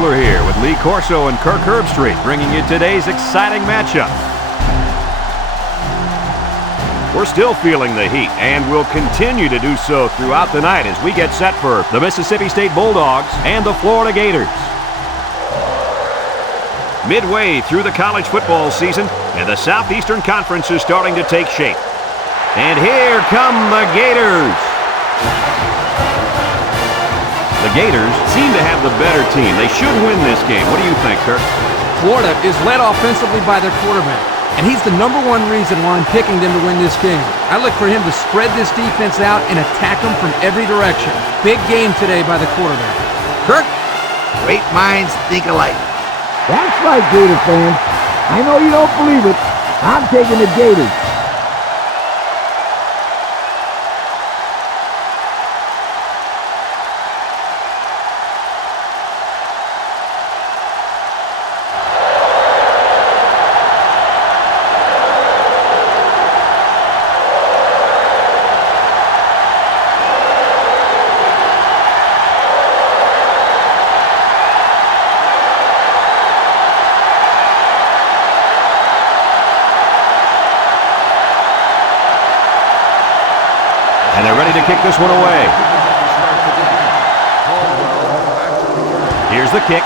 Kessler here with Lee Corso and Kirk Herbstreit, bringing you today's exciting matchup. We're still feeling the heat, and will continue to do so throughout the night as we get set for the Mississippi State Bulldogs and the Florida Gators. Midway through the college football season, and the Southeastern Conference is starting to take shape. And here come the Gators. The Gators seem to have the better team. They should win this game. What do you think, Kirk? Florida is led offensively by their quarterback, and he's the #1 reason why I'm picking them to win this game. I look for him to spread this defense out and attack them from every direction. Big game today by the quarterback. Kirk, great minds think alike. That's right, Gator fans. I know you don't believe it. I'm taking the Gators. And they're ready to kick this one away. Here's the kick.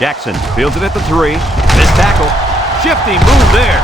Jackson fields it at the 3. Missed tackle. Shifty move there.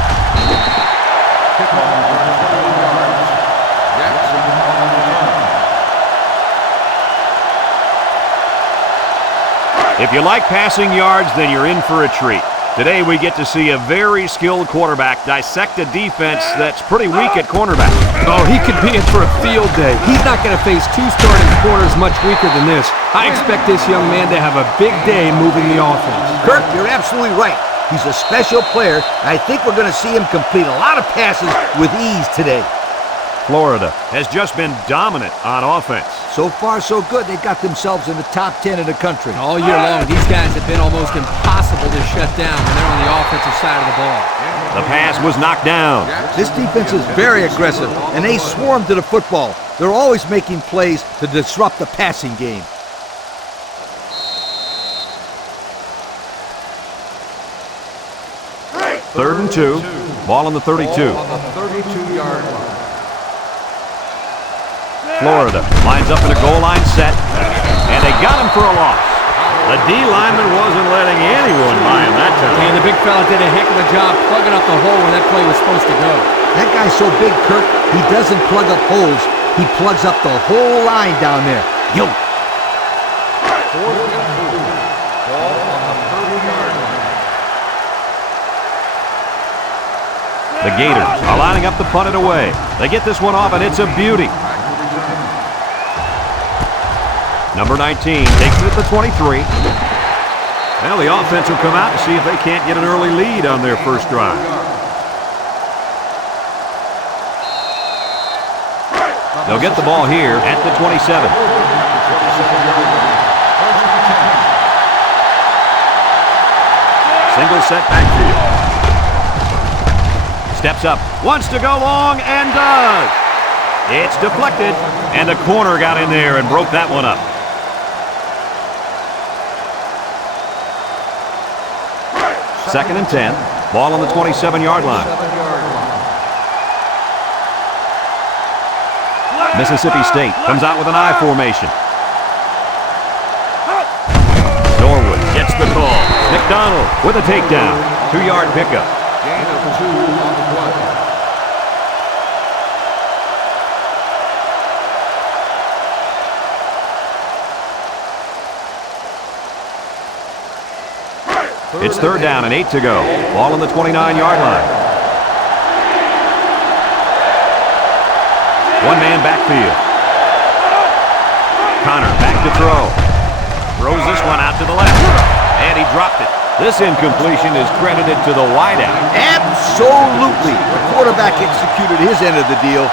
If you like passing yards, then you're in for a treat. Today we get to see a very skilled quarterback dissect a defense that's pretty weak at cornerback. Oh, he could be in for a field day. He's not going to face 2 starting corners much weaker than this. I expect this young man to have a big day moving the offense. Kirk, you're absolutely right. He's a special player, and I think we're going to see him complete a lot of passes with ease today. Florida has just been dominant on offense. So far, so good. They've got themselves in the top 10 in the country. All year long, these guys have been almost impossible to shut down when they're on the offensive side of the ball. The pass was knocked down. This defense is very aggressive, and they swarm to the football. They're always making plays to disrupt the passing game. Third and 2. Ball on the 32. On the 32-yard line. Florida lines up in a goal line set, and they got him for a loss. The D lineman wasn't letting anyone by him that time. And the big fella did a heck of a job plugging up the hole where that play was supposed to go. That guy's so big, Kirk, he doesn't plug up holes. He plugs up the whole line down there. Yo! The Gators are lining up to punt it away. They get this one off, and it's a beauty. Number 19 takes it at the 23. Well, the offense will come out to see if they can't get an early lead on their first drive. They'll get the ball here at the 27. Single set backfield. Steps up, wants to go long, and does. It's deflected, and the corner got in there and broke that one up. Second and 10. Ball on the 27-yard line. Mississippi State comes out with an I formation. Norwood gets the call. McDonald with a takedown. 2-yard pickup. Gain of 2 on the play. It's third down and 8 to go. Ball on the 29-yard line. One-man backfield. Connor back to throw. Throws this one out to the left. And he dropped it. This incompletion is credited to the wideout. Absolutely. The quarterback executed his end of the deal.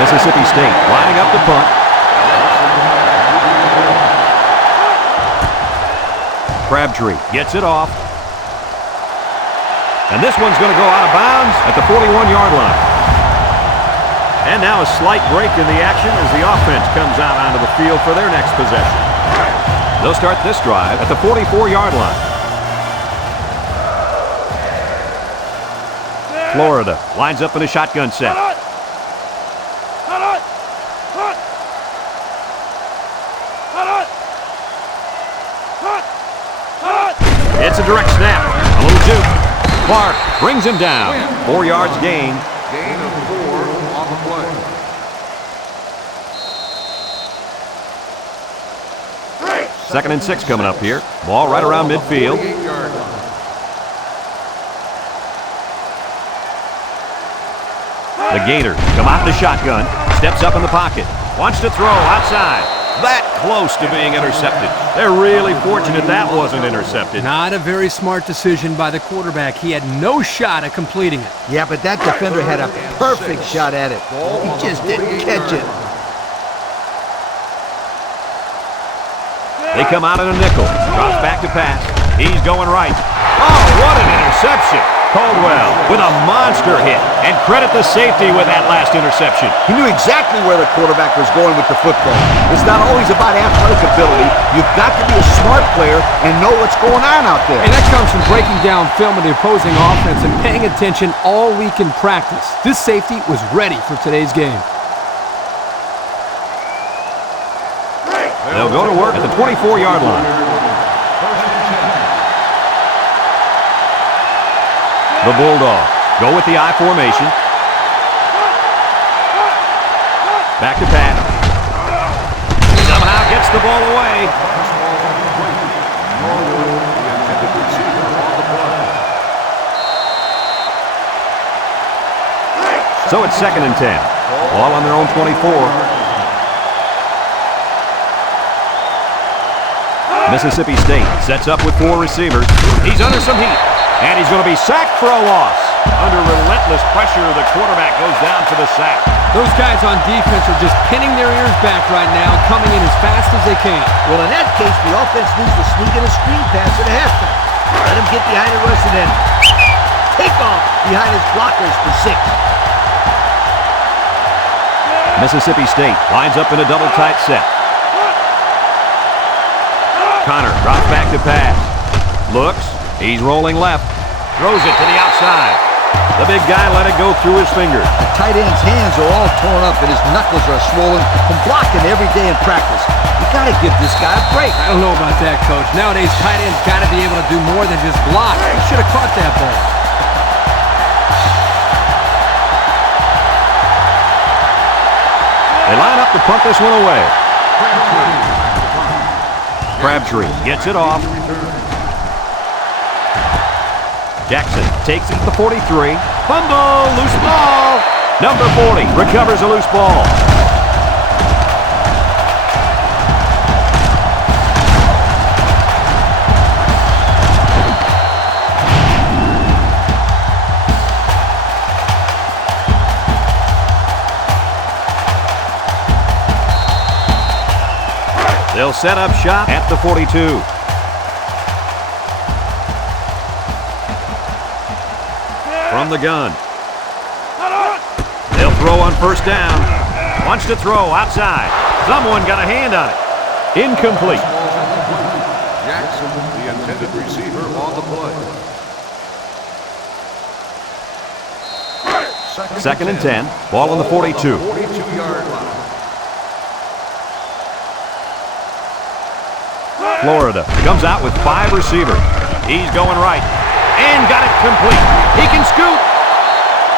Mississippi State lining up to punt. Crabtree gets it off. And this one's going to go out of bounds at the 41-yard line. And now a slight break in the action as the offense comes out onto the field for their next possession. They'll start this drive at the 44-yard line. Florida lines up in a shotgun set. It's a direct snap. A little juke. Clark brings him down. 4 yards gain. Gain of 4 on the play. Second and 6 coming up here. Ball right around midfield. The Gators come out the shotgun. Steps up in the pocket. Wants to throw outside. That close to being intercepted. They're really fortunate that wasn't intercepted. Not a very smart decision by the quarterback. He had no shot at completing it. Yeah, but that defender had a perfect shot at it. He just didn't catch it. They come out in a nickel. Drops back to pass. He's going right. Oh, what an interception. Caldwell with a monster hit. And credit the safety with that last interception. He knew exactly where the quarterback was going with the football. It's not always about athletic ability. You've got to be a smart player and know what's going on out there. And that comes from breaking down film of the opposing offense and paying attention all week in practice. This safety was ready for today's game. They'll go to work at the 24-yard line. The Bulldogs go with the I formation. Back to pass. Somehow gets the ball away. So it's 2nd and 10. Ball on their own 24. Mississippi State sets up with 4 receivers. He's under some heat. And he's going to be sacked for a loss. Under relentless pressure, the quarterback goes down for the sack. Those guys on defense are just pinning their ears back right now, coming in as fast as they can. Well, in that case, the offense needs to sneak in a screen pass at halftime. Let him get behind the rush and then take off behind his blockers for 6. Mississippi State lines up in a double tight set. Connor drops back to pass. Looks. He's rolling left. Throws it to the outside. The big guy let it go through his fingers. The tight end's hands are all torn up and his knuckles are swollen from blocking every day in practice. You got to give this guy a break. I don't know about that, Coach. Nowadays, tight ends got to be able to do more than just block. He should have caught that ball. They line up to punt this one away. Crabtree gets it off. Jackson takes it to the 43. Fumble, loose ball. Number 40 recovers a loose ball. They'll set up shop at the 42. From the gun. They'll throw on first down. Wants to throw outside. Someone got a hand on it. Incomplete. Jackson, the intended receiver, on the play. 2nd and 10. Ball on the 42. 42-yard line. Florida comes out with 5 receivers. He's going right. And got it complete. He can scoot.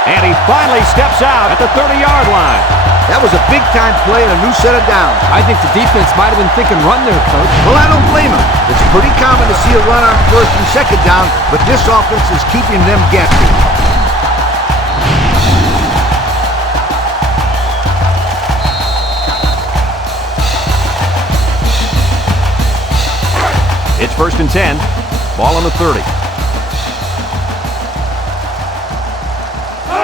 And he finally steps out at the 30-yard line. That was a big-time play and a new set of downs. I think the defense might have been thinking run there, Coach. Well, I don't blame him. It's pretty common to see a run on 1st and 2nd down, but this offense is keeping them guessing. It's 1st and 10. Ball on the 30.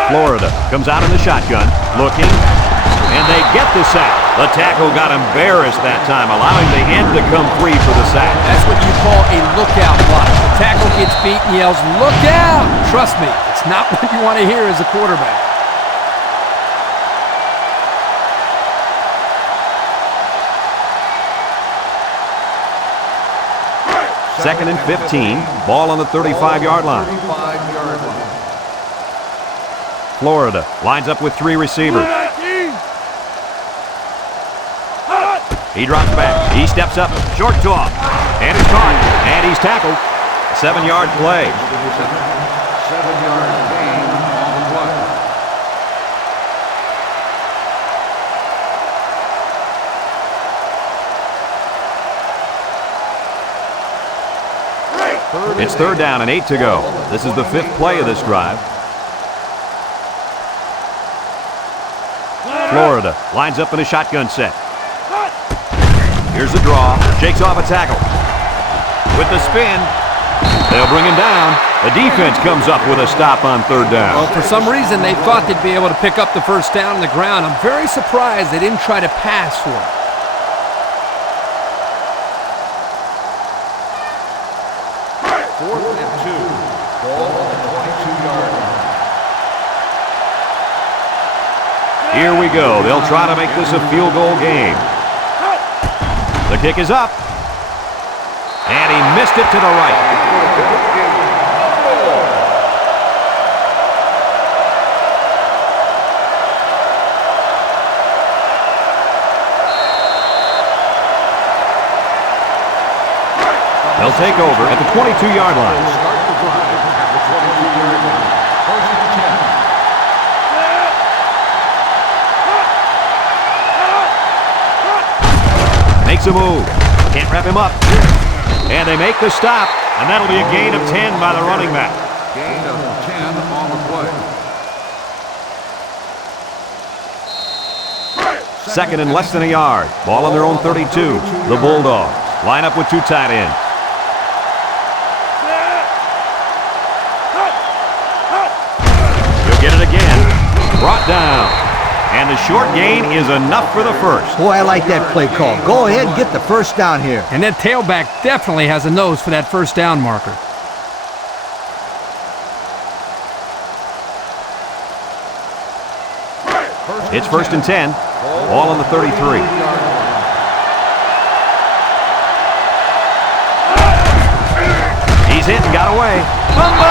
Florida comes out in the shotgun, looking, and they get the sack. The tackle got embarrassed that time, allowing the end to come free for the sack. That's what you call a lookout block. The tackle gets beat and yells, "Look out!" Trust me, it's not what you want to hear as a quarterback. Second and 15. Ball on the 35-yard line. Florida lines up with 3 receivers. He drops back. He steps up. Short toss. And it's caught. And he's tackled. 7-yard play. 7-yard gain on the play. It's 3rd down and 8 to go. This is the 5th play of this drive. Florida lines up in a shotgun set. Here's the draw. Shakes off a tackle. With the spin, they'll bring him down. The defense comes up with a stop on 3rd down. Well, for some reason, they thought they'd be able to pick up the first down on the ground. I'm very surprised they didn't try to pass for it. Here we go. They'll try to make this a field goal game. The kick is up. And he missed it to the right. They'll take over at the 22-yard line. Start the drive at the 22-yard line. 1st and 10. Makes a move. Can't wrap him up. And they make the stop. And that'll be a gain of 10 by the running back. Gain of 10 on the play. 2nd and less than a yard. Ball on their own 32. The Bulldogs line up with 2 tight ends. He'll get it again. Brought down. And the short gain is enough for the first. Boy, I like that play call. Go ahead and get the first down here. And that tailback definitely has a nose for that first down marker. It's 1st and 10. Ball on the 33. He's hit and got away. Fumble!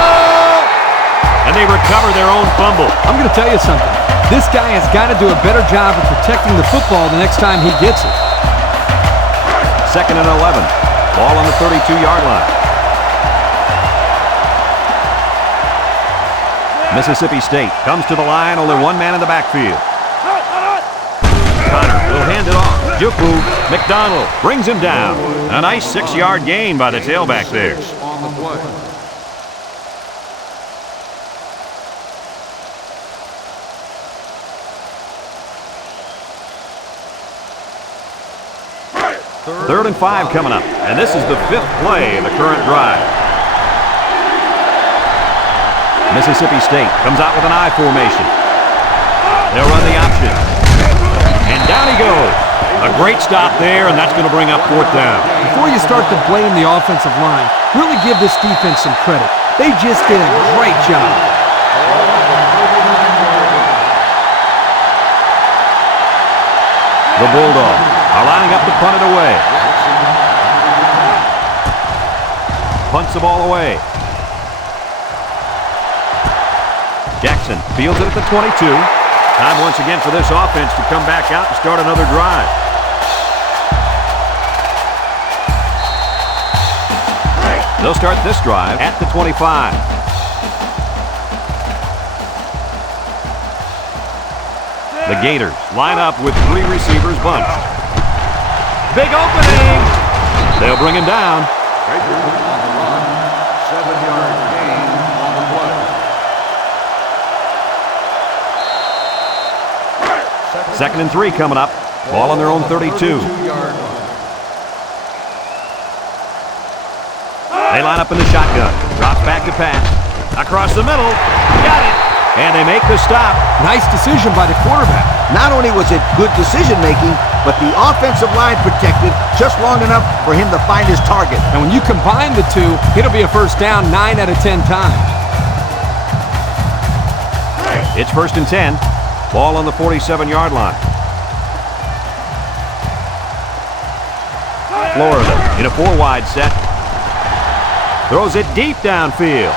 And they recover their own fumble. I'm going to tell you something. This guy has got to do a better job of protecting the football the next time he gets it. 2nd and 11. Ball on the 32-yard line. Mississippi State comes to the line, only 1 man in the backfield. Connor will hand it off. Juku McDonald brings him down. A nice 6-yard gain by the tailback there. On the play. Third and 5 coming up, and this is the 5th play of the current drive. Mississippi State comes out with an I formation. They'll run the option. And down he goes. A great stop there, and that's going to bring up 4th down. Before you start to blame the offensive line, really give this defense some credit. They just did a great job. The Bulldogs are lining up to punt it away. Punts the ball away. Jackson fields it at the 22. Time once again for this offense to come back out and start another drive. They'll start this drive at the 25. The Gators line up with 3 receivers bunched. Big opening! They'll bring him down. On the run. 7-yard gain on the play. 2nd and 3 coming up. Ball on their own 32. 32-yard line. They line up in the shotgun. Drops back to pass. Across the middle. Got it. And they make the stop. Nice decision by the quarterback. Not only was it good decision-making, but the offensive line protected just long enough for him to find his target. And when you combine the two, it'll be a first down 9 out of 10 times. It's 1st and 10. Ball on the 47-yard line. Florida in a 4-wide set. Throws it deep downfield.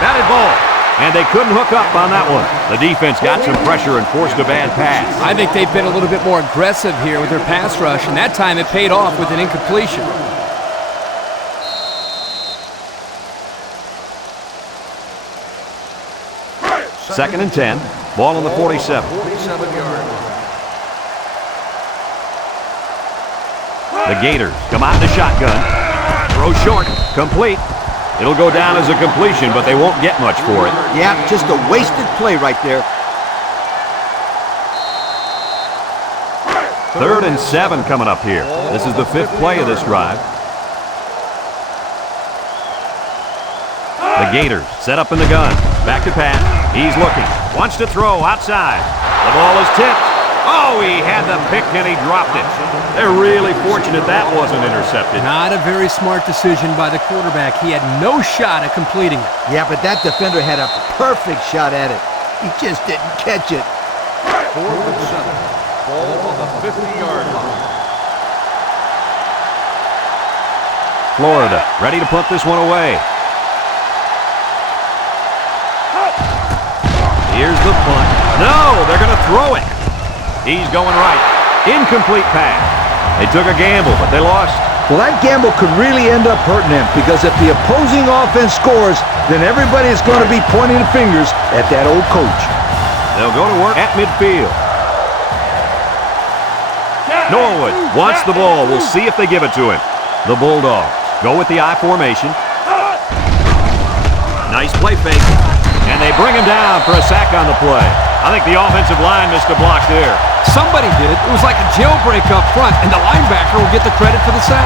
Batted ball. And they couldn't hook up on that one. The defense got some pressure and forced a bad pass. I think they've been a little bit more aggressive here with their pass rush, and that time it paid off with an incompletion. Second and 10. Ball on the 47. 47-yard line. The Gators come out in the shotgun. Throw short. Complete. It'll go down as a completion, but they won't get much for it. Yeah, just a wasted play right there. 3rd and 7 coming up here. This is the 5th play of this drive. The Gators set up in the gun. Back to pass. He's looking. Wants to throw outside. The ball is tipped. Oh, he had the pick and he dropped it. They're really fortunate that wasn't intercepted. Not a very smart decision by the quarterback. He had no shot at completing it. Yeah, but that defender had a perfect shot at it. He just didn't catch it. 4th and 7. Ball on the 50-yard line. Florida ready to punt this one away. Here's the punt. No, they're going to throw it. He's going right. Incomplete pass. They took a gamble, but they lost. Well, that gamble could really end up hurting them because if the opposing offense scores, then everybody's going to be pointing the fingers at that old coach. They'll go to work at midfield. Norwood wants the ball. We'll see if they give it to him. The Bulldogs go with the I formation. Nice play fake. And they bring him down for a sack on the play. I think the offensive line missed a block there. Somebody did it. It was like a jailbreak up front, and the linebacker will get the credit for the sack.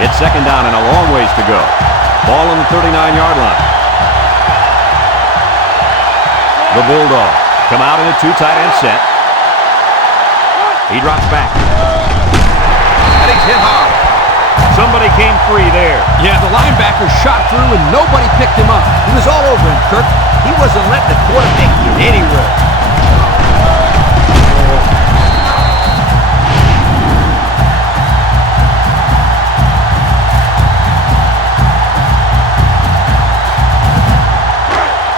It's 2nd down and a long ways to go. Ball on the 39-yard line. The Bulldogs come out in a 2 tight end set. He drops back. And he's hit hard. Somebody came free there. Yeah, the linebacker shot through and nobody picked him up. He was all over him, Kirk. He wasn't letting the quarterback get anywhere.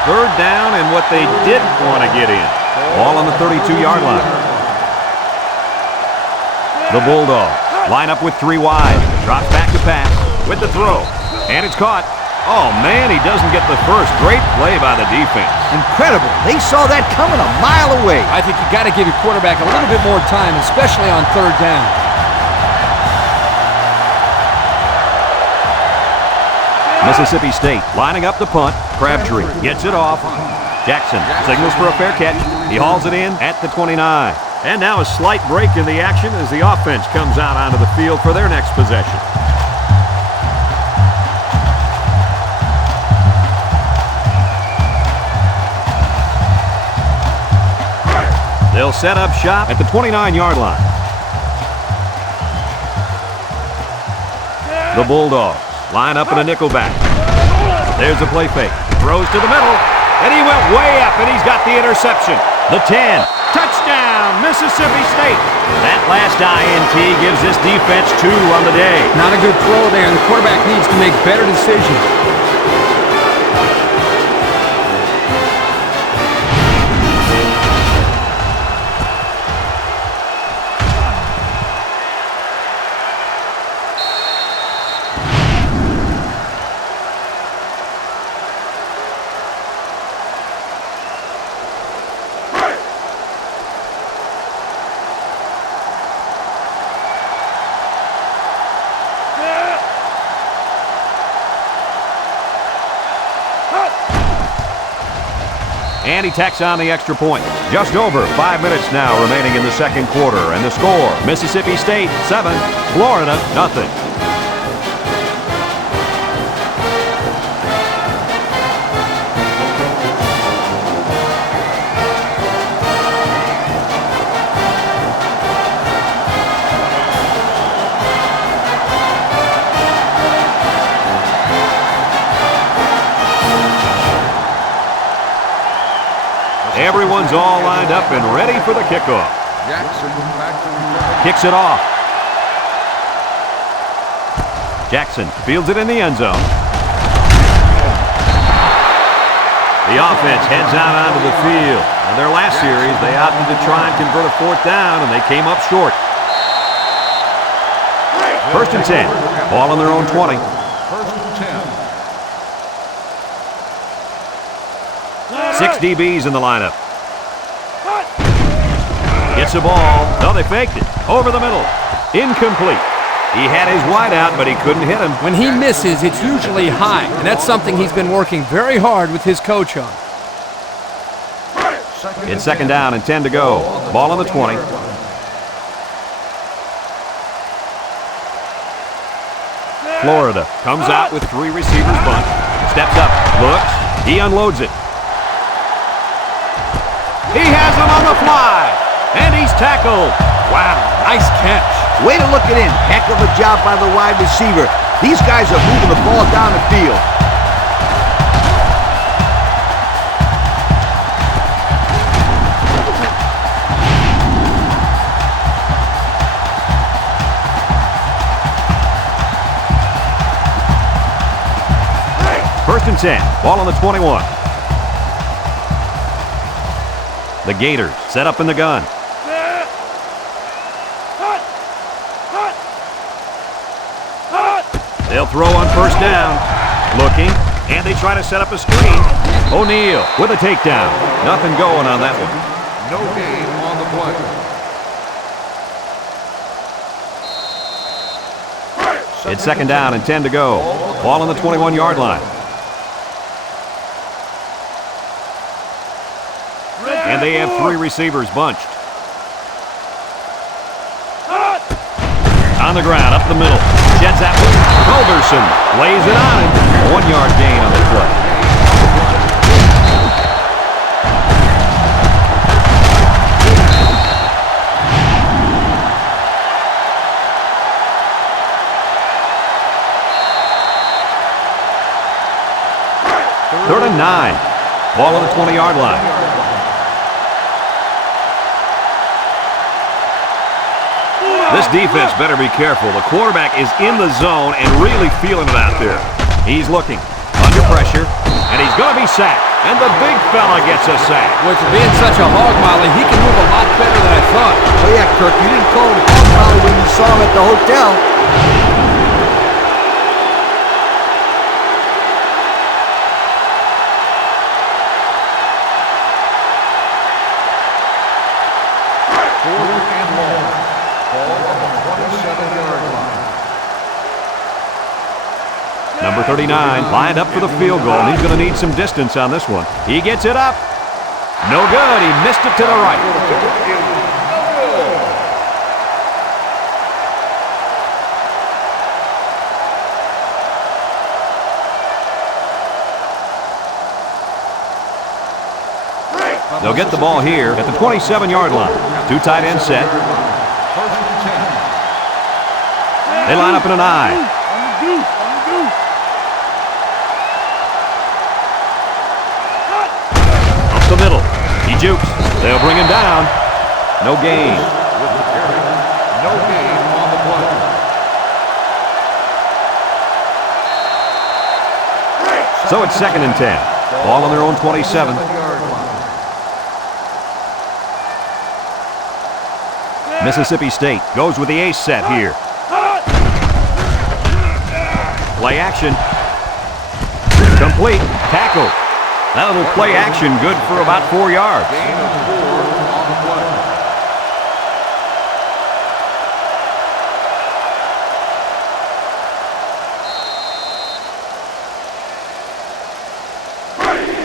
Third down and what they didn't want to get in. Ball on the 32-yard line. The Bulldogs line up with 3 wide. Drops back to pass with the throw. And it's caught. Oh, man, he doesn't get the first. Great play by the defense. Incredible. They saw that coming a mile away. I think you got to give your quarterback a little bit more time, especially on 3rd down. Mississippi State lining up the punt. Crabtree gets it off. Jackson signals for a fair catch. He hauls it in at the 29. And now a slight break in the action as the offense comes out onto the field for their next possession. They'll set up shop at the 29-yard line. The Bulldogs line up in a nickelback. There's a play fake. Throws to the middle. And he went way up, and he's got the interception. The 10. Touchdown, Mississippi State. That last INT gives this defense 2 on the day. Not a good throw there, and the quarterback needs to make better decisions. And he tacks on the extra point. Just over 5 minutes now remaining in the second quarter. And the score, Mississippi State 7, Florida 0. Everyone's all lined up and ready for the kickoff. Jackson back to return. Kicks it off. Jackson fields it in the end zone. The offense heads out onto the field. In their last series, they opted to try and convert a 4th down, and they came up short. 1st and 10. Ball on their own 20. 1st and 10. 6 DBs in the lineup. Gets the ball. No, they faked it. Over the middle. Incomplete. He had his wide out, but he couldn't hit him. When he misses, it's usually high, and that's something he's been working very hard with his coach on. It's 2nd down and 10 to go. Ball on the 20. Florida comes out with 3 receivers bunch. Steps up, looks, he unloads it. He has him on the fly, and he's tackled. Wow, nice catch. Way to look it in. Heck of a job by the wide receiver. These guys are moving the ball down the field. First and 10. Ball on the 21. The Gators set up in the gun. They'll throw on 1st down. Looking, and they try to set up a screen. O'Neal with a takedown. Nothing going on that one. No gain on the play. It's 2nd down and 10 to go. Ball on the 21-yard line. And they have 3 receivers bunched. On the ground, up the middle. Sheds that one. Culberson lays it on him. 1-yard gain on the play. Third and 9. Ball on the 20-yard line. This defense better be careful. The quarterback is in the zone and really feeling it out there. He's looking, under pressure, and he's going to be sacked. And the big fella gets a sack. With being such a hog molly, he can move a lot better than I thought. Oh yeah, Kirk, you didn't call him hog molly when you saw him at the hotel. Number 39 lined up for the field goal, and he's going to need some distance on this one. He gets it up. No good. He missed it to the right. They'll get the ball here at the 27-yard line. 2 tight end set. They line up in an I. Up the middle. He jukes. They'll bring him down. No gain. No gain on the play. So it's 2nd and 10. Ball on their own 27. Mississippi State goes with the ace set here. Play action. Complete. Tackle. That little play action good for about 4 yards. Gain of 4 on the play.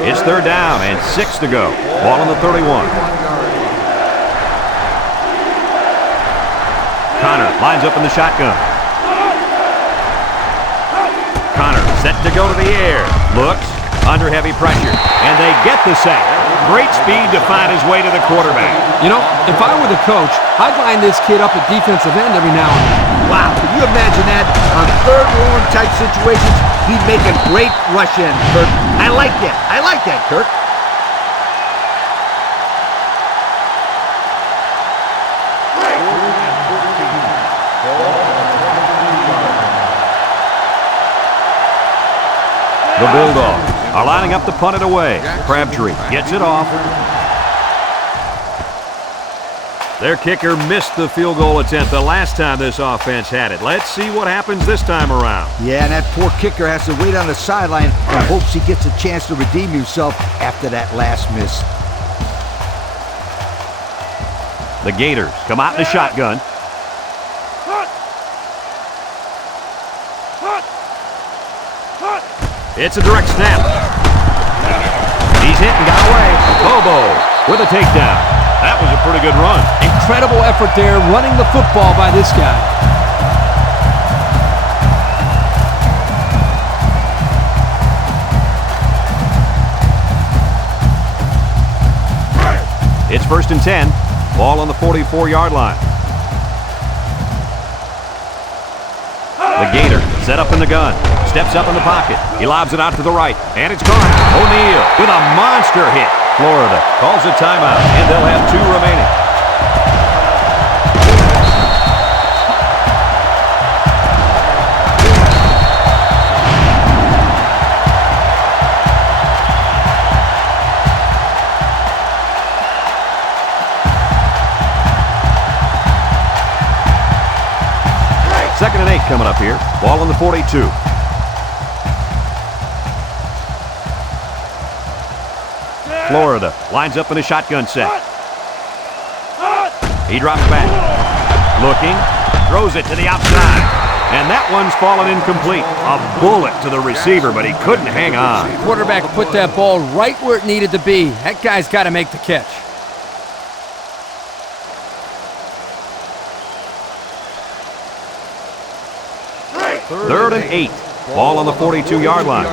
It's 3rd down and 6 to go. Ball on the 31. Connor lines up in the shotgun. Connor set to go to the air. Looks under heavy pressure. And they get the sack. Great speed to find his way to the quarterback. You know, if I were the coach, I'd line this kid up at defensive end every now and then. Wow, can you imagine that? On 3rd and long type situations, he'd make a great rush in, Kirk. I like that. I like that, Kirk. The Bulldogs are lining up to punt it away. Crabtree gets it off. Their kicker missed the field goal attempt the last time this offense had it. Let's see what happens this time around. Yeah, and that poor kicker has to wait on the sideline and hopes he gets a chance to redeem himself after that last miss. The Gators come out in the shotgun. It's a direct snap. He's hit and got away. Bobo with a takedown. That was a pretty good run. Incredible effort there running the football by this guy. It's 1st and 10. Ball on the 44-yard line. The Gator set up in the gun. Steps up in the pocket. He lobs it out to the right. And it's caught. O'Neal with a monster hit. Florida calls a timeout, and they'll have 2 remaining. Second and 8 coming up here. Ball on the 42. Florida lines up in a shotgun set. He drops back. Looking. Throws it to the outside. And that one's fallen incomplete. A bullet to the receiver, but he couldn't hang on. Quarterback put that ball right where it needed to be. That guy's got to make the catch. Third and 8. Ball on the 42-yard line.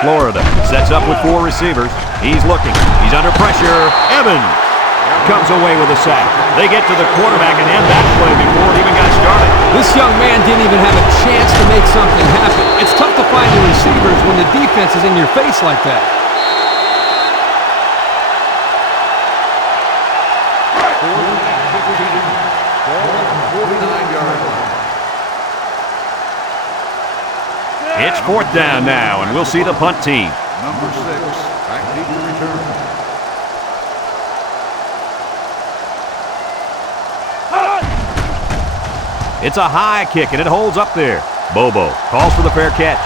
Florida sets up with 4 receivers. He's looking. He's under pressure. Evans comes away with a sack. They get to the quarterback and end that play before it even got started. This young man didn't even have a chance to make something happen. It's tough to find your receivers when the defense is in your face like that. It's 4th down now, and we'll see the punt team. Number 6, back deep to return. It's a high kick, and it holds up there. Bobo calls for the fair catch.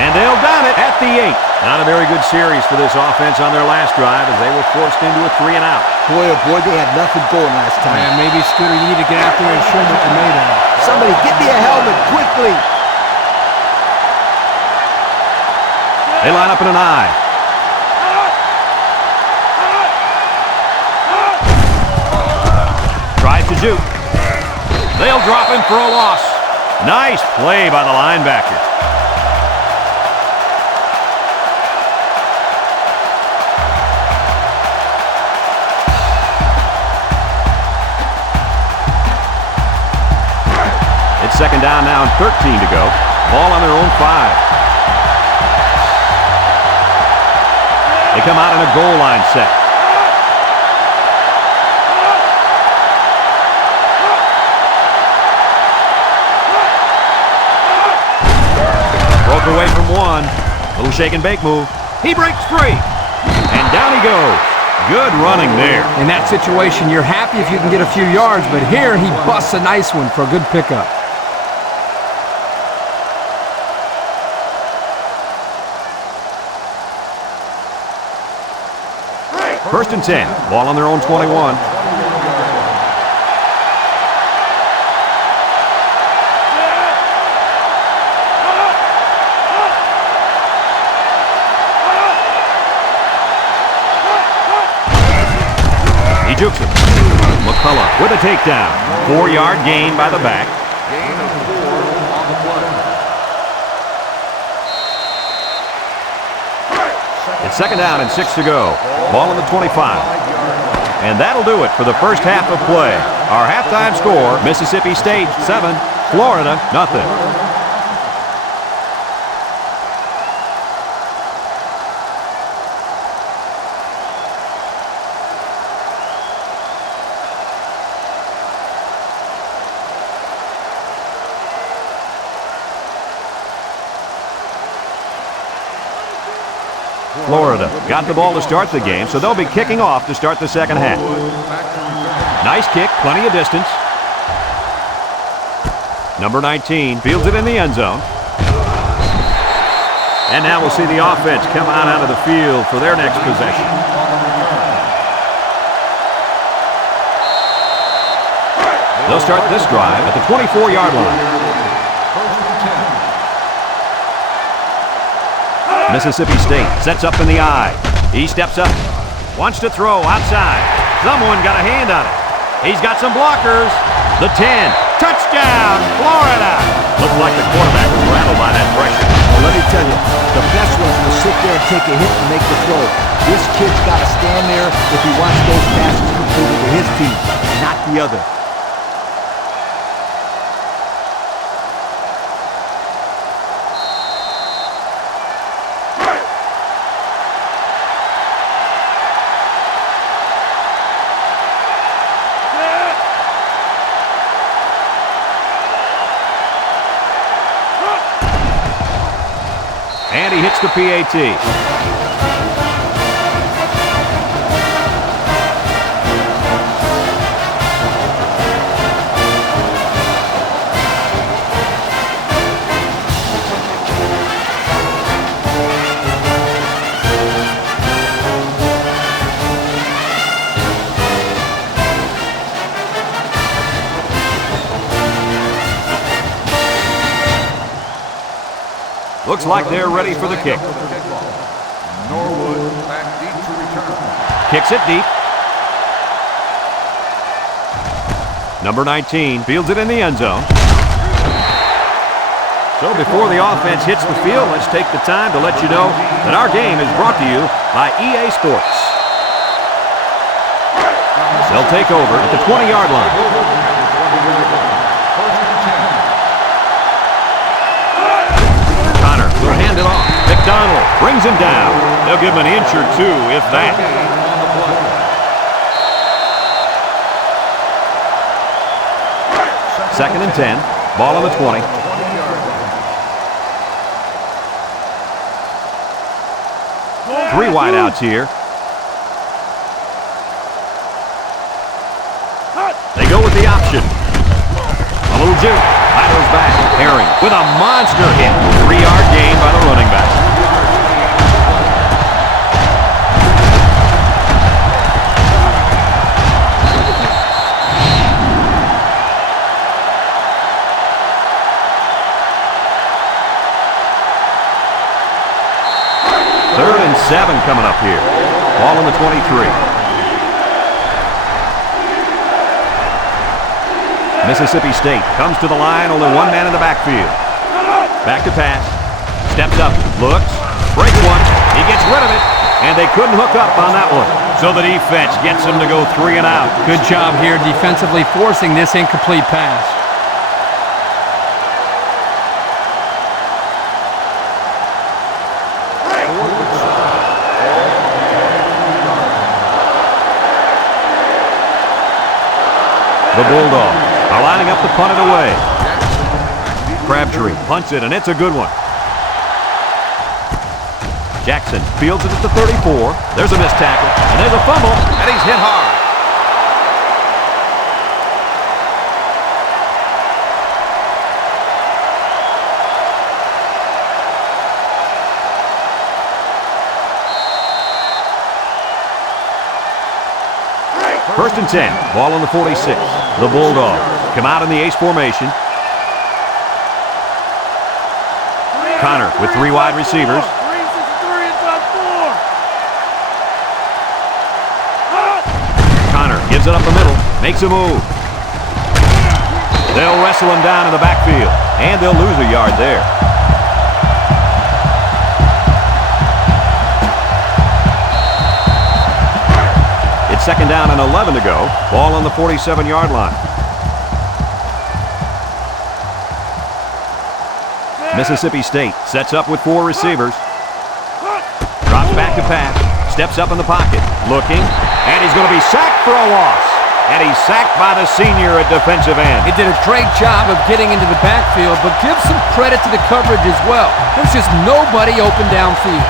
And they'll down it at the 8. Not a very good series for this offense on their last drive as they were forced into a 3-and-out. Boy, oh boy, they had nothing going last time. Man, maybe, Scooter, you need to get out there and show them what you're made of. Somebody get me a helmet quickly. They line up in an I. Tries to shoot. They'll drop him for a loss. Nice play by the linebacker. It's 2nd down now and 13 to go. Ball on their own 5. They come out in a goal line set. Broke away from one. Little shake and bake move. He breaks free. And down he goes. Good running there. In that situation, you're happy if you can get a few yards, but here he busts a nice one for a good pickup. First and 10. Ball on their own 21. He jukes him. McCullough with a takedown. 4-yard gain by the back. Gain of 4 on the play. It's 2nd down and 6 to go. Ball on the 25. And that'll do it for the first half of play. Our halftime score, Mississippi State 7, Florida nothing. Florida got the ball to start the game, so they'll be kicking off to start the second half. Nice kick, plenty of distance. Number 19 fields it in the end zone. And now we'll see the offense come out of the field for their next possession. They'll start this drive at the 24-yard line. Mississippi State sets up in the I. He steps up, wants to throw outside. Someone got a hand on it. He's got some blockers. The 10, touchdown, Florida. Looked like the quarterback was rattled by that pressure. Well, let me tell you, the best one's to sit there and take a hit and make the throw. This kid's got to stand there if he wants those passes completed to his team, not the other. And he hits the PAT. Looks like they're ready for the kick. Norwood back deep to return. Kicks it deep. Number 19 fields it in the end zone. So before the offense hits the field, let's take the time to let you know that our game is brought to you by EA Sports. They'll take over at the 20-yard line. Will hand it off. McDonald brings him down. They'll give him an inch or two, if that. Second and 10. Ball on the 20. Three wideouts here. They go with the option. A little juke. Laterals back. Herring with a monster hit. 3-yard gain by the running back. Third and 7 coming up here. Ball on the 23. Mississippi State comes to the line, only one man in the backfield. Back to pass. Steps up, looks, breaks one. He gets rid of it, and they couldn't hook up on that one. So the defense gets him to go 3 and out. Good job here defensively forcing this incomplete pass. The Bulldogs are lining up to punt it away. Crabtree punts it, and it's a good one. Jackson fields it at the 34. There's a missed tackle, and there's a fumble, and he's hit hard. First and 10, ball on the 46. The Bulldogs come out in the ace formation. Connor with 3 wide receivers. Connor gives it up the middle, makes a move. They'll wrestle him down in the backfield, and they'll lose a yard there. It's second down and 11 to go. Ball on the 47-yard line. Mississippi State sets up with 4 receivers. Drops back to pass. Steps up in the pocket. Looking. And he's going to be sacked for a loss. And he's sacked by the senior at defensive end. He did a great job of getting into the backfield, but give some credit to the coverage as well. There's just nobody open downfield.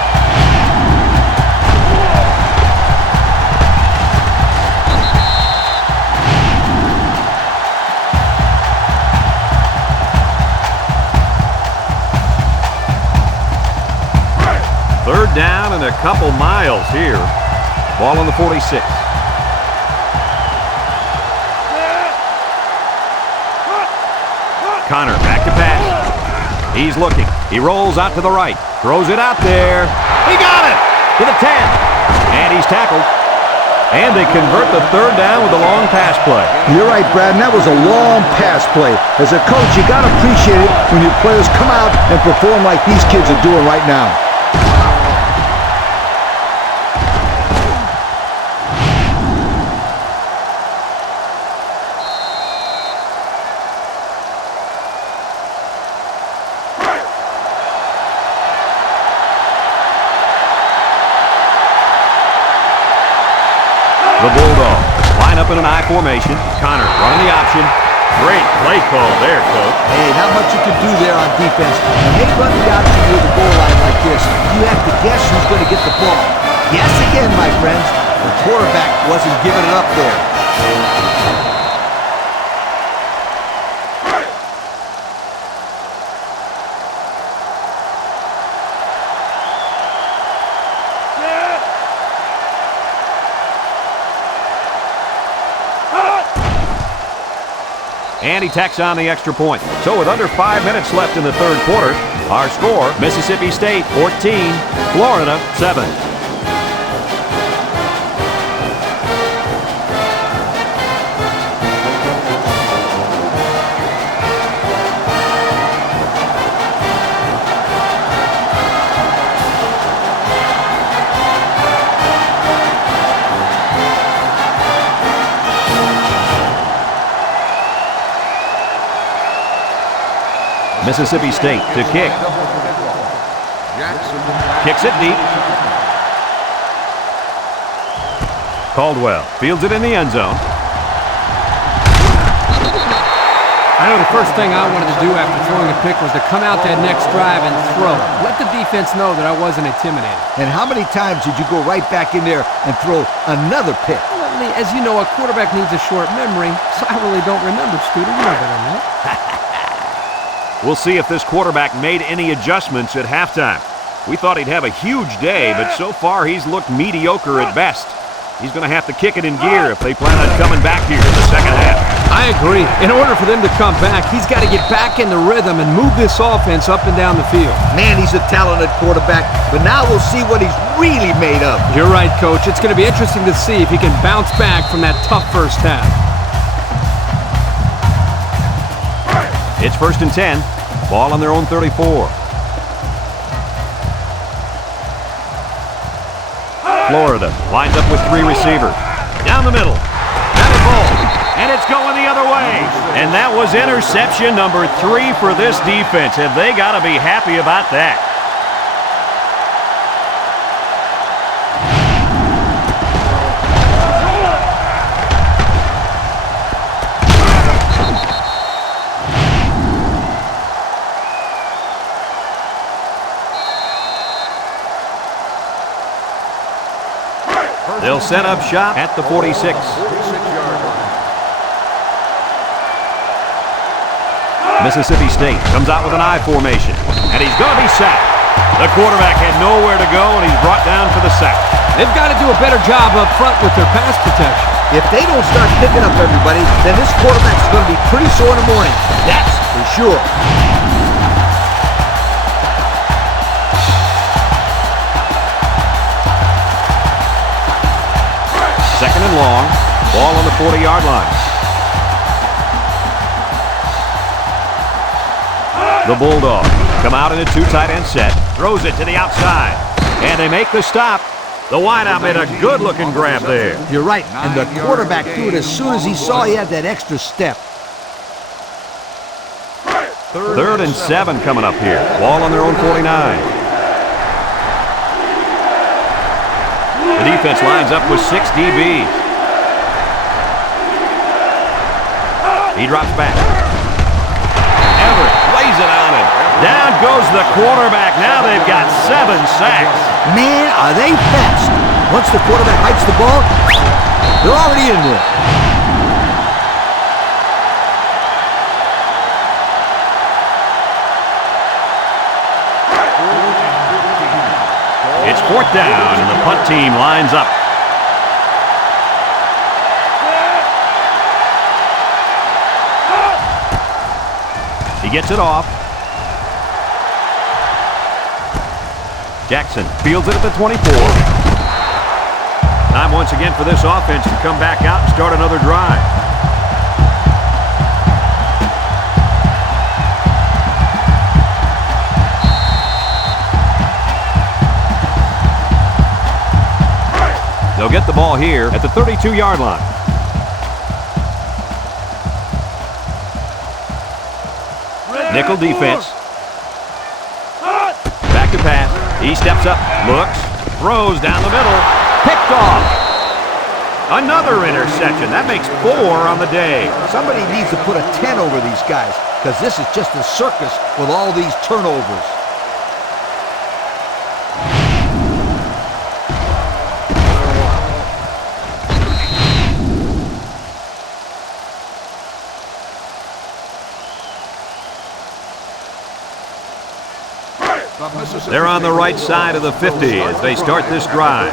couple miles here. Ball on the 46. Connor back to pass. He's looking. He rolls out to the right. Throws it out there. He got it! To the 10. And he's tackled. And they convert the third down with a long pass play. You're right, Brad, and that was a long pass play. As a coach, you got to appreciate it when your players come out and perform like these kids are doing right now. The Bulldogs line up in an I formation. Connor running the option. Great play call there, Coach. Hey, not much you can do there on defense. When they run the option near the goal line like this, you have to guess who's going to get the ball. Guess again, my friends. The quarterback wasn't giving it up there. And he tacks on the extra point. So with under 5 minutes left in the third quarter, our score, Mississippi State 14, Florida 7. Mississippi State to kick. Kicks it deep. Caldwell fields it in the end zone. I know the first thing I wanted to do after throwing a pick was to come out that next drive and throw. Let the defense know that I wasn't intimidated. And how many times did you go right back in there and throw another pick? Well, Lee, as you know, a quarterback needs a short memory, so I really don't remember, Scooter. You know better than that. We'll see if this quarterback made any adjustments at halftime. We thought he'd have a huge day, but so far he's looked mediocre at best. He's going to have to kick it in gear if they plan on coming back here in the second half. I agree. In order for them to come back, he's got to get back in the rhythm and move this offense up and down the field. Man, he's a talented quarterback, but now we'll see what he's really made of. You're right, Coach. It's going to be interesting to see if he can bounce back from that tough first half. It's 1st and 10. Ball on their own 34. Florida lines up with 3 receivers. Down the middle. That is ball. And it's going the other way. And that was interception number 3 for this defense. And they got to be happy about that. They'll set up shop at the 46. Mississippi State comes out with an I formation, and he's going to be sacked. The quarterback had nowhere to go, and he's brought down for the sack. They've got to do a better job up front with their pass protection. If they don't start picking up everybody, then this quarterback's going to be pretty sore in the morning. That's for sure. Second and long. Ball on the 40-yard line. The Bulldogs come out in a 2 tight end set. Throws it to the outside. And they make the stop. The wideout made a good-looking grab there. You're right. And the quarterback threw it as soon as he saw he had that extra step. 3rd and 7 coming up here. Ball on their own 49. The defense lines up with 6 DBs. He drops back. Everett lays it on him. Down goes the quarterback. Now they've got 7 sacks. Man, are they fast. Once the quarterback hikes the ball, they're already in there. It's 4th down, and the punt team lines up. He gets it off. Jackson fields it at the 24. Time once again for this offense to come back out and start another drive. They'll get the ball here at the 32-yard line. Nickel defense. Back to pass. He steps up, looks, throws down the middle. Picked off. Another interception. That makes 4 on the day. Somebody needs to put a 10 over these guys, because this is just a circus with all these turnovers. They're on the right side of the 50 as they start this drive.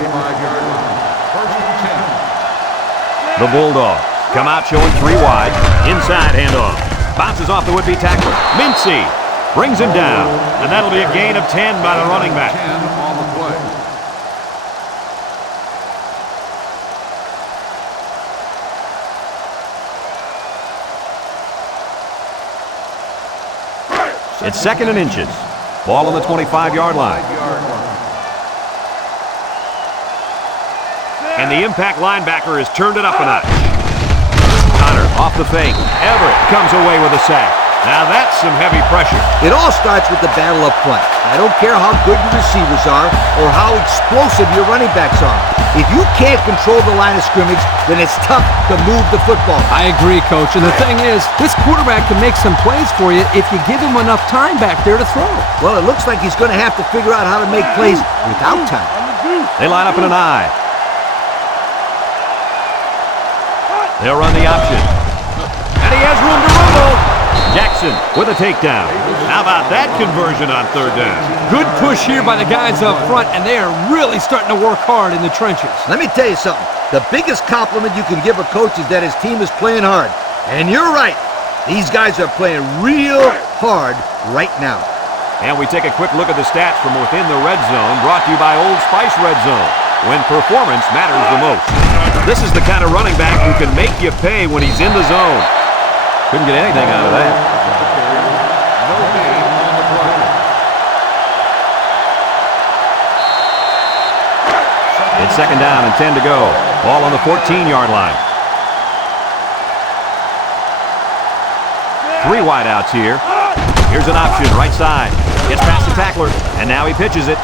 The Bulldogs come out showing 3 wide. Inside handoff. Bounces off the would-be tackler. Mincy brings him down. And that'll be a gain of 10 by the running back. 10 on the play. It's 2nd and inches. Ball on the 25-yard line. And the impact linebacker has turned it up a notch. Connor off the fake. Everett comes away with a sack. Now that's some heavy pressure. It all starts with the battle up front. I don't care how good your receivers are or how explosive your running backs are. If you can't control the line of scrimmage, then it's tough to move the football. I agree, Coach. And the thing is, this quarterback can make some plays for you if you give him enough time back there to throw. Well, it looks like he's going to have to figure out how to make plays without time. They line up in an I. They'll run the option. And he has room to rumble. Jackson with a takedown. How about that conversion on 3rd down? Good push here by the guys up front, and they are really starting to work hard in the trenches. Let me tell you something. The biggest compliment you can give a coach is that his team is playing hard. And you're right. These guys are playing real hard right now. And we take a quick look at the stats from within the red zone, brought to you by Old Spice Red Zone, when performance matters the most. This is the kind of running back who can make you pay when he's in the zone. Couldn't get anything out of that. No gain on the play. It's 2nd down and 10 to go. Ball on the 14-yard line. 3 wideouts here. Here's an option, right side. Gets past the tackler, and now he pitches it.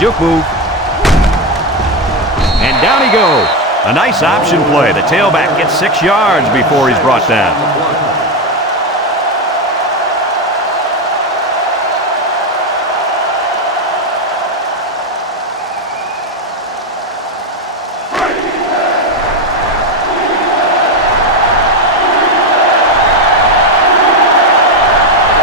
Juke move. And down he goes. A nice option play. The tailback gets 6 yards before he's brought down.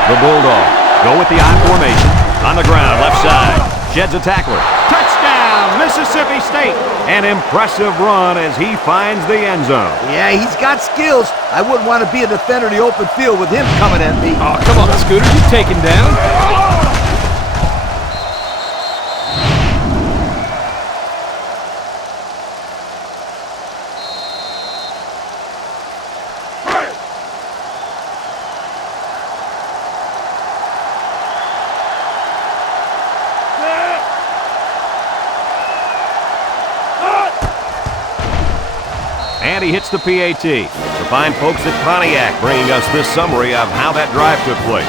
The Bulldogs go with the I formation. On the ground, left side. Sheds a tackler. Touchdown, Mississippi State. An impressive run as he finds the end zone. Yeah, he's got skills. I wouldn't want to be a defender in the open field with him coming at me. Oh, come on, Scooter. You take him down. And he hits the PAT. The fine folks at Pontiac bringing us this summary of how that drive took place.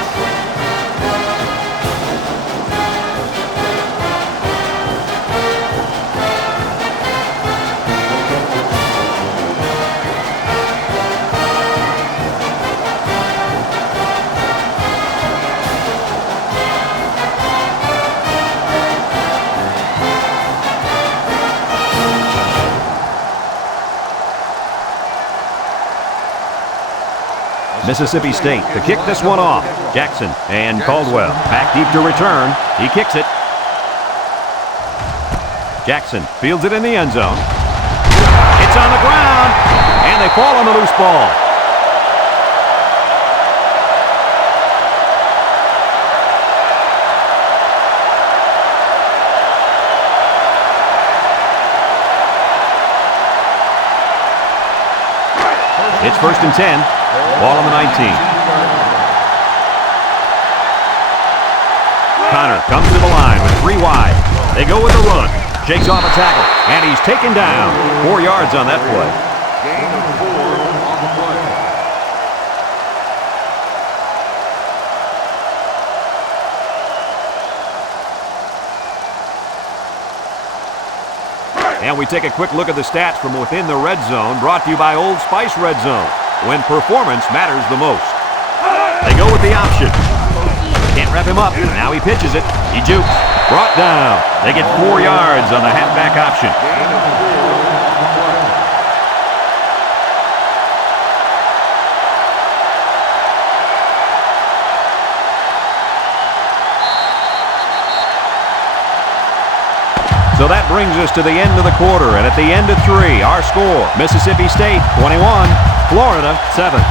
Mississippi State to kick this one off. Jackson and Caldwell back deep to return. He kicks it. Jackson fields it in the end zone. It's on the ground, and they fall on the loose ball. It's 1st and 10. Ball on the 19. Connor comes to the line with 3 wide. They go with the run. Shakes off a tackle, and he's taken down. 4 yards on that play. Gain of 4 on the play. And we take a quick look at the stats from within the red zone, brought to you by Old Spice Red Zone, when performance matters the most. They go with the option. Can't wrap him up. Now he pitches it. He jukes. Brought down. They get 4 yards on the halfback option. Gain of 4 on the play. So that brings us to the end of the quarter, and at the end of 3, our score, Mississippi State 21, Florida 7.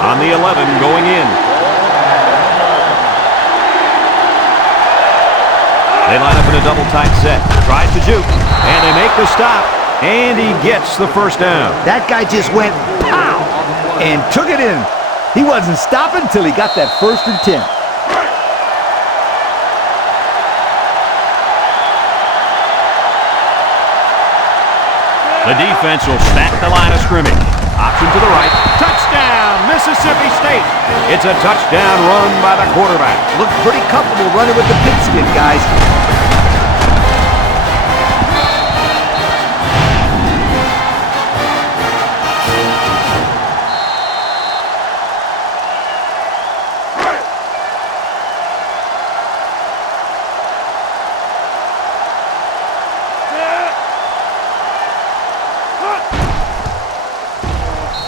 On the 11 going in. They line up in a double tight set. Tries to juke, and they make the stop, and he gets the first down. That guy just went pow and took it in. He wasn't stopping until he got that 1st and 10. The defense will stack the line of scrimmage. Option to the right. Touchdown, Mississippi State. It's a touchdown run by the quarterback. Looked pretty comfortable running with the pigskin, guys.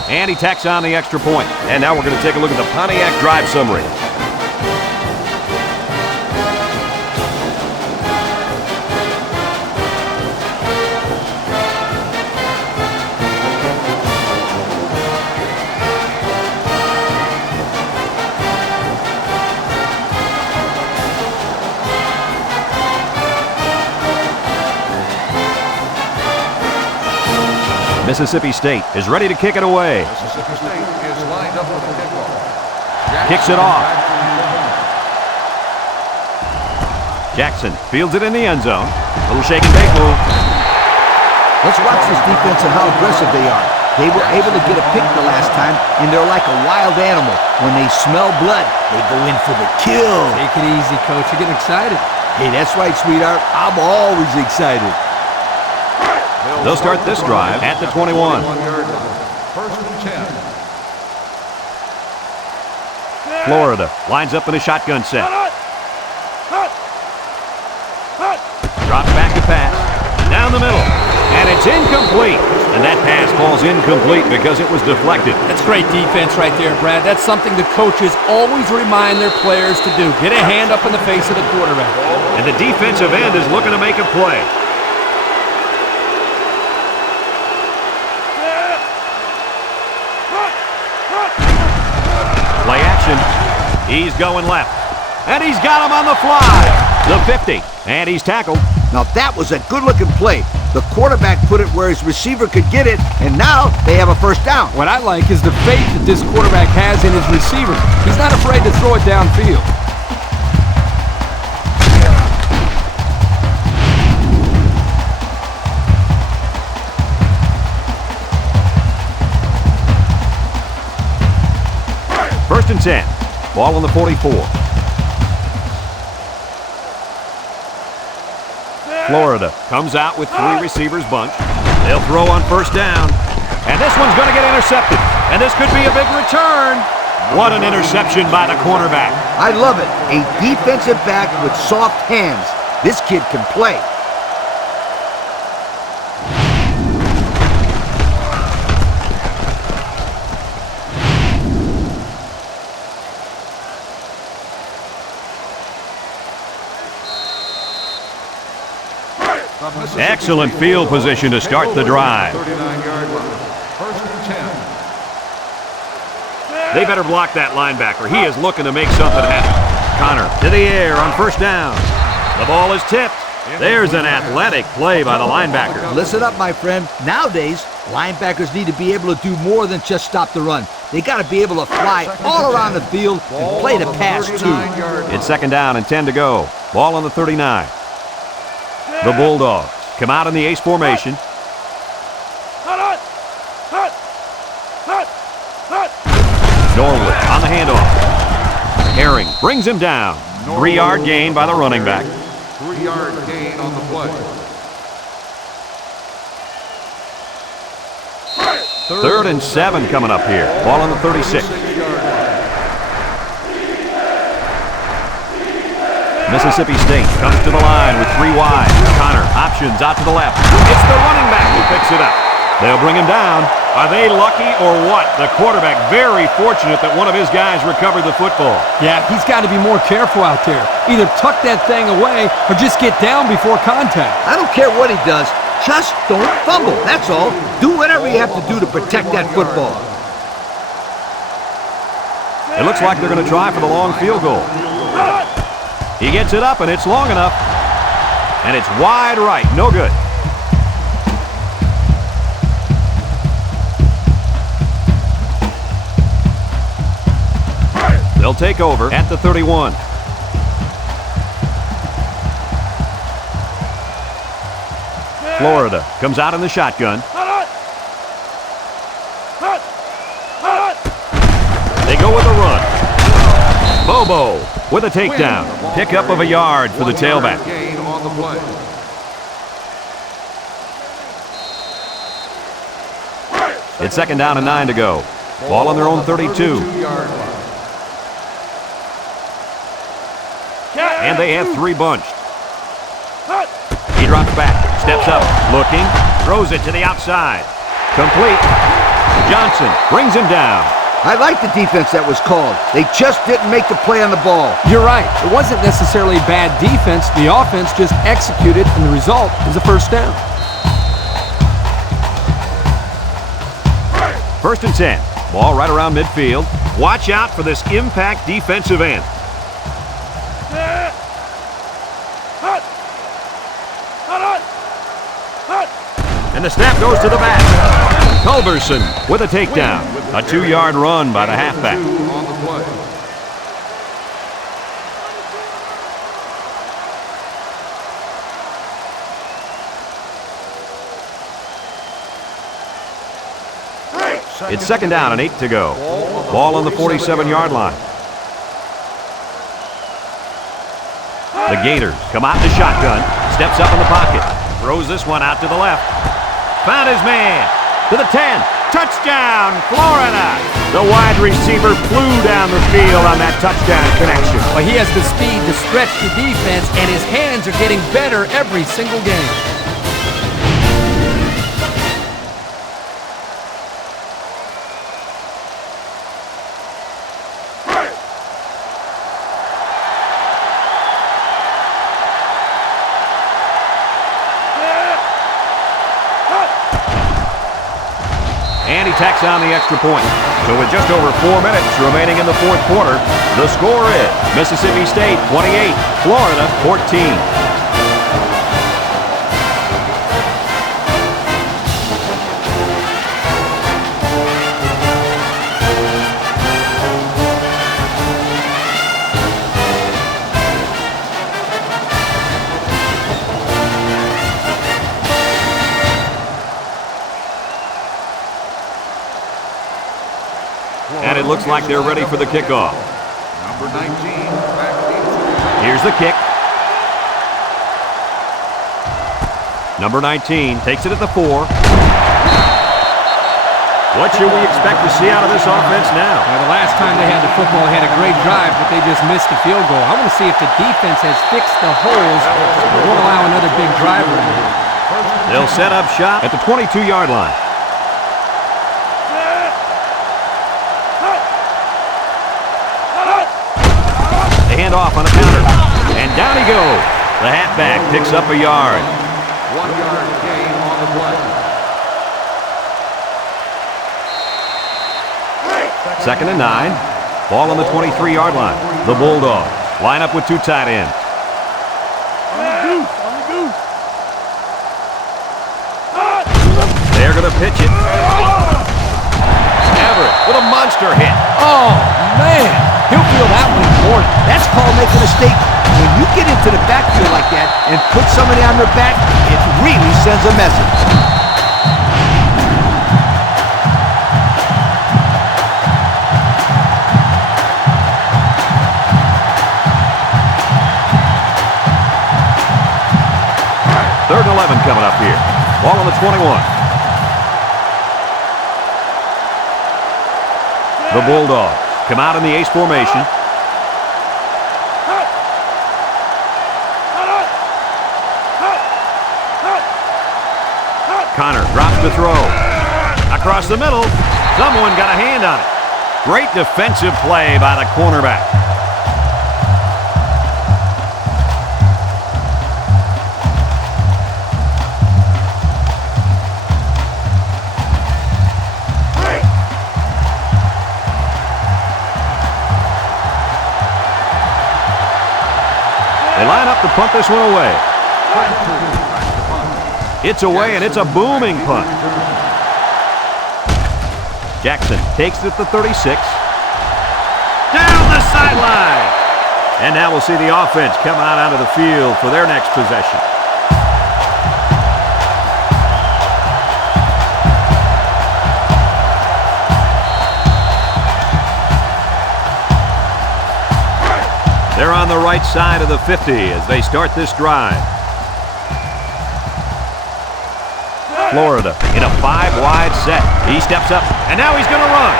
And he tacks on the extra point. And now we're going to take a look at the Pontiac drive summary. Mississippi State is ready to kick it away. Mississippi State is lined up with the kickoff. Kicks it off. Jackson fields it in the end zone. Little shake and bake move. Let's watch this defense and how aggressive they are. They were able to get a pick the last time, and they're like a wild animal. When they smell blood, they go in for the kill. Take it easy, Coach. You're getting excited. Hey, that's right, sweetheart. I'm always excited. They'll start this drive at the 21. 1-yard line. 1st and 10. Florida lines up in a shotgun set. Drops back to pass. Down the middle. And it's incomplete. And that pass falls incomplete because it was deflected. That's great defense right there, Brad. That's something the coaches always remind their players to do. Get a hand up in the face of the quarterback. And the defensive end is looking to make a play. Play action. He's going left. And he's got him on the fly. The 50. And he's tackled. Now that was a good-looking play. The quarterback put it where his receiver could get it, and now they have a first down. What I like is the faith that this quarterback has in his receiver. He's not afraid to throw it downfield. First and 10. Ball on the 44. Florida comes out with 3 receivers bunch. They'll throw on first down. And this one's going to get intercepted. And this could be a big return. What an interception by the cornerback. I love it. A defensive back with soft hands. This kid can play. Excellent field position to start the drive. 39-yard line. First and 10. They better block that linebacker. He is looking to make something happen. Connor to the air on first down. The ball is tipped. There's an athletic play by the linebacker. Listen up, my friend. Nowadays, linebackers need to be able to do more than just stop the run. They got to be able to fly all around the field and play the pass, too. It's second down and 10 to go. Ball on the 39. The Bulldogs come out in the ace formation. Norwood on the handoff. Herring brings him down. 3-yard gain by the running back. 3-yard gain on the play. Third and 7 coming up here. Ball on the 36. Mississippi State comes to the line with 3 wide. Connor options out to the left. It's the running back who picks it up. They'll bring him down. Are they lucky or what? The quarterback very fortunate that one of his guys recovered the football. Yeah, he's got to be more careful out there. Either tuck that thing away or just get down before contact. I don't care what he does. Just don't fumble. That's all. Do whatever you have to do to protect that football. It looks like they're going to try for the long field goal. He gets it up, and it's long enough. And it's wide right. No good. They'll take over at the 31. Florida comes out in the shotgun. They go with a run. Bobo with a takedown. Pickup of a yard for the tailback. Gain on the play. It's second down and 9 to go. Ball on their own 32. 32-yard line. And they have 3 bunched. He drops back, steps up, looking, throws it to the outside. Complete. Johnson brings him down. I like the defense that was called. They just didn't make the play on the ball. You're right. It wasn't necessarily bad defense. The offense just executed, and the result is a first down. First and 10. Ball right around midfield. Watch out for this impact defensive end. And the snap goes to the back. Culberson with a takedown. A 2-yard run by the halfback. 2 on the play. It's second down and 8 to go. Ball on the 47-yard line. The Gators come out in the shotgun. Steps up in the pocket. Throws this one out to the left. Found his man. To the 10. Touchdown, Florida. The wide receiver flew down the field on that touchdown connection. But he has the speed to stretch the defense, and his hands are getting better every single game. And he tacks on the extra point. So with just over 4 minutes remaining in the fourth quarter, the score is Mississippi State 28, Florida 14. And it looks like they're ready for the kickoff. Number 19, back into. Here's the kick. Number 19 takes it at the 4. What should we expect to see out of this offense now? Well, the last time they had the football, they had a great drive, but they just missed the field goal. I want to see if the defense has fixed the holes and won't allow another big drive around here. They'll set up shop at the 22-yard line. They hand off on a counter, and down he goes. The halfback picks up a yard. 1-yard gain on the play. Second and 9. Ball on the 23-yard line. The Bulldogs line up with two tight ends. They're going to pitch it. Everett with a monster hit. Oh, man. He'll feel that one in the morning. That's called making a statement. When you get into the backfield like that and put somebody on their back, it really sends a message. Third and 11 coming up here. Ball on the 21. The Bulldogs come out in the ace formation. Connor drops to throw. Across the middle. Someone got a hand on it. Great defensive play by the cornerback. They line up to punt this one away. It's away, and it's a booming punt. Jackson takes it at the 36. Down the sideline. And now we'll see the offense come out onto the field for their next possession. They're on the right side of the 50 as they start this drive. Florida in a 5-wide set. He steps up, and now he's going to run.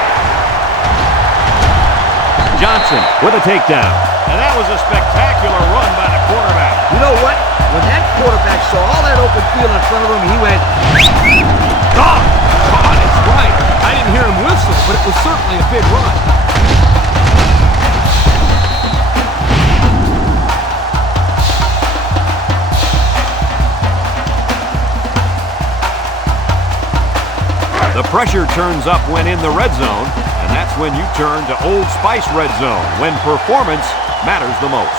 Johnson with a takedown. And that was a spectacular run by the quarterback. You know what? When that quarterback saw all that open field in front of him, he went, God, it's right. I didn't hear him whistle, but it was certainly a big run. The pressure turns up when in the red zone, and that's when you turn to Old Spice Red Zone, when performance matters the most.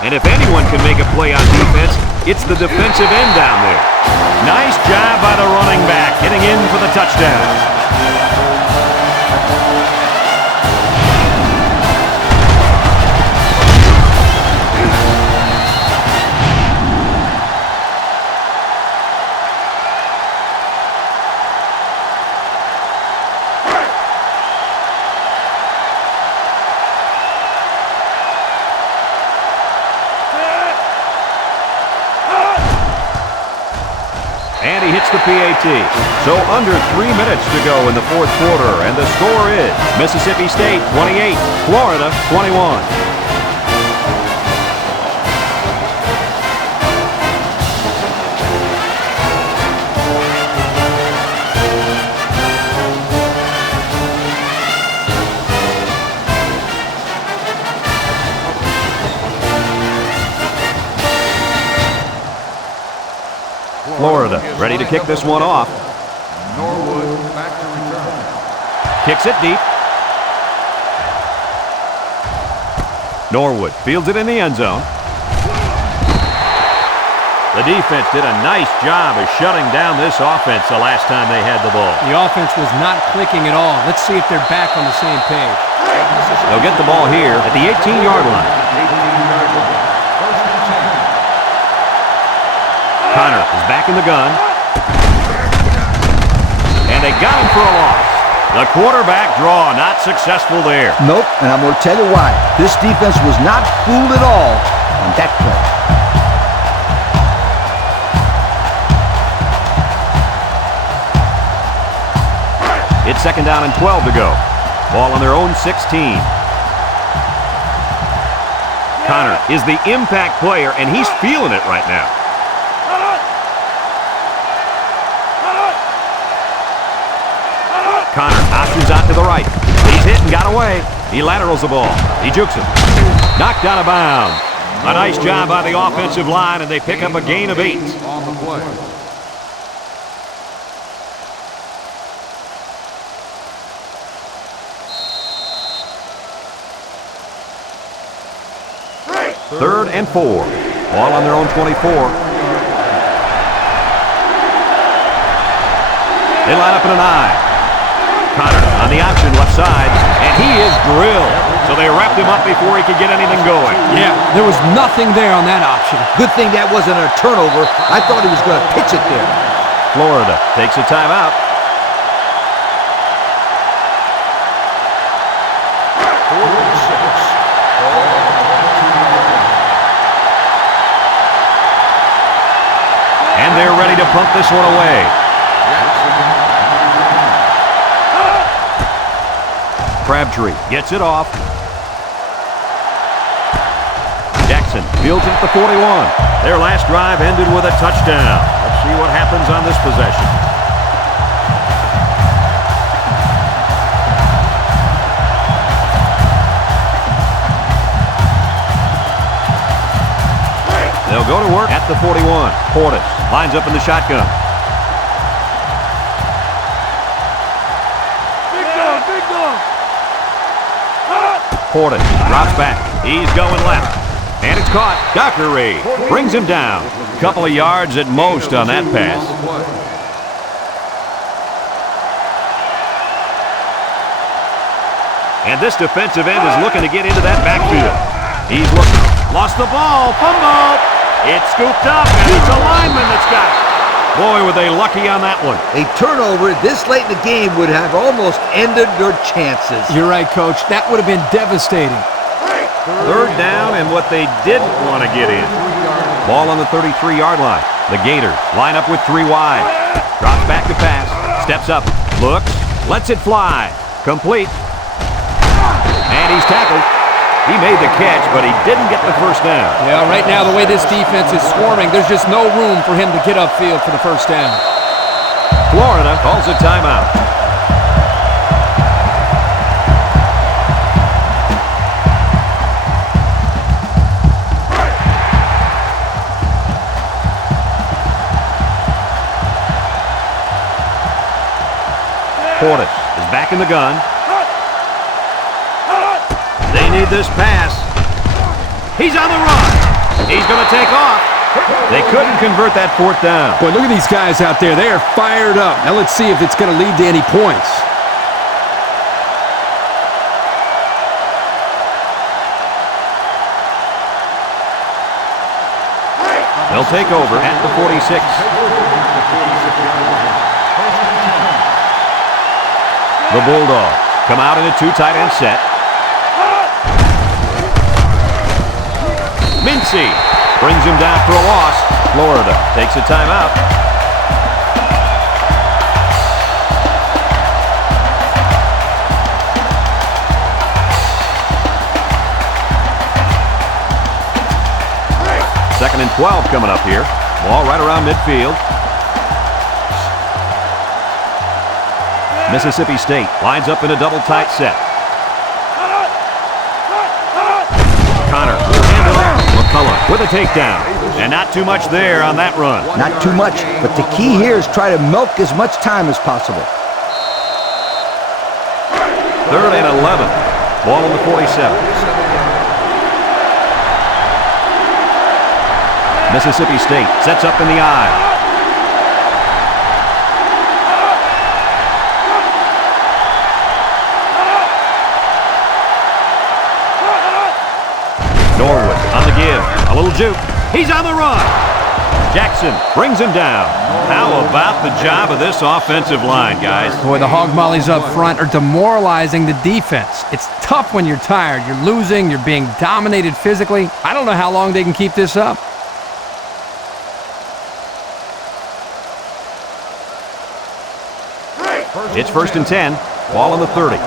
And if anyone can make a play on defense, it's the defensive end down there. Nice job by the running back, getting in for the touchdown. And he hits the PAT. So under 3 minutes to go in the fourth quarter, and the score is Mississippi State 28, Florida 21. Florida ready to kick this one off. Norwood back to return. Kicks it deep. Norwood fields it in the end zone. The defense did a nice job of shutting down this offense the last time they had the ball. The offense was not clicking at all. Let's see if they're back on the same page. They'll get the ball here at the 18-yard line. 18-yard line. First and 10. Connor is back in the gun. And they got him for a loss. The quarterback draw not successful there. nope, and I'm going to tell you why. This defense was not fooled at all on that play. It's second down and 12 to go. Ball on their own 16. Connor is the impact player, and he's feeling it right now. Connor options out to the right. He's hit and got away. He laterals the ball. He jukes him. Knocked out of bounds. A nice job by the offensive line, and they pick up a gain of 8. On the play. Third and 4. Ball on their own 24. They line up in an I. Connor on the option left side, and he is drilled. So they wrapped him up before he could get anything going. Yeah, there was nothing there on that option. Good thing that wasn't a turnover. I thought he was going to pitch it there. Florida takes a timeout. And they're ready to pump this one away. Crabtree gets it off. Jackson fields it at the 41. Their last drive ended with a touchdown. Let's see what happens on this possession. They'll go to work at the 41. Portis lines up in the shotgun. Portis drops back. He's going left. And it's caught. Dockery brings him down. A couple of yards at most on that pass. And this defensive end is looking to get into that backfield. He's looking. Lost the ball. Fumble. It's scooped up, and it's a lineman that's got it. Boy, were they lucky on that one. A turnover this late in the game would have almost ended their chances. You're right, Coach. That would have been devastating. Third down and what they didn't want to get in. Ball on the 33-yard line. The Gators line up with 3 wide. Drops back to pass. Steps up. Looks. Lets it fly. Complete. And he's tackled. He made the catch, but he didn't get the first down. Yeah, right now, the way this defense is swarming, there's just no room for him to get upfield for the first down. Florida calls a timeout. Portis is back in the gun. They need this pass. He's on the run. He's going to take off. They couldn't convert that 4th down. Boy, look at these guys out there. They are fired up. Now let's see if it's going to lead to any points. They'll take over at the 46. The Bulldogs come out in a 2 tight end set. Mincy brings him down for a loss. Florida takes a timeout. Second and 12 coming up here. Ball right around midfield. Mississippi State lines up in a double tight set. Connor McCullough with a takedown. And not too much there on that run. Not too much, but the key here is try to milk as much time as possible. Third and 11. Ball on the 47. Mississippi State sets up in the I. Norwood on the give. A little juke. He's on the run. Jackson brings him down. How about the job of this offensive line, guys? Boy, the hog mollies up front are demoralizing the defense. It's tough when you're tired. You're losing. You're being dominated physically. I don't know how long they can keep this up. It's first and 10. Ball on the 30.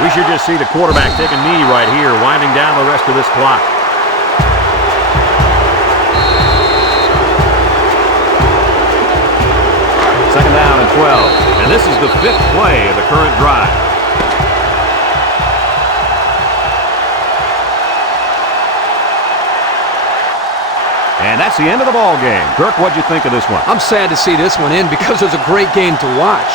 We should just see the quarterback take a knee right here, winding down the rest of this clock. Second down and 12. And this is the 5th play of the current drive. And that's the end of the ball game. Kirk, what'd you think of this one? I'm sad to see this one end because it was a great game to watch.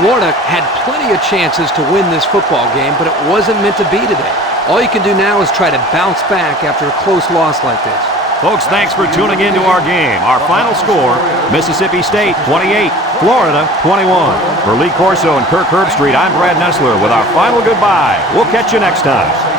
Florida had plenty of chances to win this football game, but it wasn't meant to be today. All you can do now is try to bounce back after a close loss like this. Folks, thanks for tuning into our game. Our final score, Mississippi State 28, Florida 21. For Lee Corso and Kirk Herbstreit, I'm Brad Nessler with our final goodbye. We'll catch you next time.